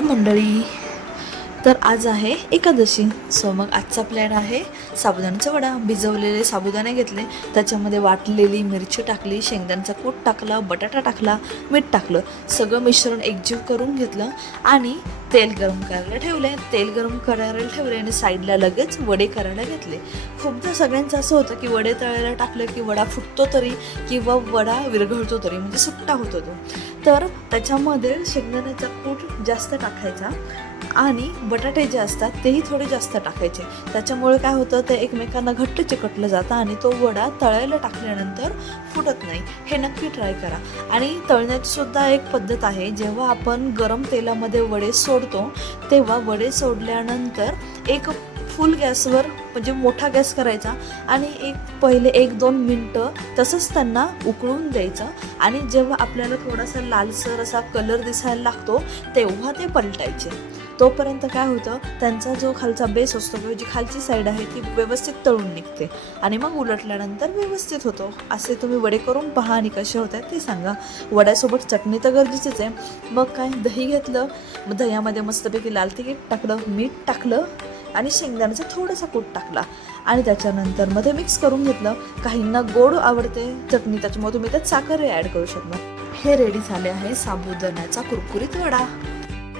मंडळी तर आज आहे एकादशी. सो मग आजचा प्लॅन आहे साबुदाण्याचा वडा. भिजवलेले साबुदाणे घेतले. त्याच्यामध्ये वाटलेली मिरची टाकली शेंगदाण्याचा कूट टाकला बटाटा टाकला मीठ टाकलं. सगळं मिश्रण एकजीव करून घेतलं आणि तेल गरम करायला ठेवले तेल गरम करायला ठेवले आणि साईडला लगेच वडे करायला घेतले. खूपदा सगळ्यांचं असं होतं की वडे तळायला टाकलं की वडा फुटतो तरी किंवा वडा विरघळतो तरी म्हणजे सुट्टा होतो तो. तर त्याच्यामध्ये शेंगदाण्याचा कूट जास्त टाकायचा. आणि बटाटे जे असतात तेही थोडे जास्त टाकायचे. त्याच्यामुळे काय होतं ते एकमेकांना घट्ट चिकटलं जातं आणि तो वडा तळायला टाकल्यानंतर फुटत नाही. हे नक्की ट्राय करा. आणि तळण्याची सुद्धा एक पद्धत आहे जेव्हा आपण गरम तेलामध्ये वडे सोडतो तेव्हा वडे सोडल्यानंतर एक फुल गॅसवर म्हणजे मोठा गॅस करायचा आणि एक पहिले एक दोन मिनटं तसंच त्यांना उकळून द्यायचं. आणि जेव्हा आपल्याला थोडासा लालसर असा कलर दिसायला लागतो तेव्हा ते पलटायचे. तोपर्यंत काय होतं त्यांचा जो खालचा बेस असतो किंवा जी खालची साईड आहे ती व्यवस्थित तळून निघते. आणि मग उलटल्यानंतर व्यवस्थित होतो. असे तुम्ही वडे करून पहा आणि कसे होत आहेत ते सांगा. वड्यासोबत चटणी तर गरजेचीच आहे. मग काय दही घेतलं. मग दह्यामध्ये मस्तपैकी लाल तिकीट टाकलं मीठ टाकलं. आणि शेंगदाण्याचा थोडासा कूट टाकला. आणि त्याच्यानंतरमध्ये मिक्स करून घेतलं. काहींना गोड आवडते चटणी त्याच्यामुळे तुम्ही त्यात साखरही ॲड करू शकता. हे रेडी झाले आहे साबुदाण्याचा कुरकुरीत वडा.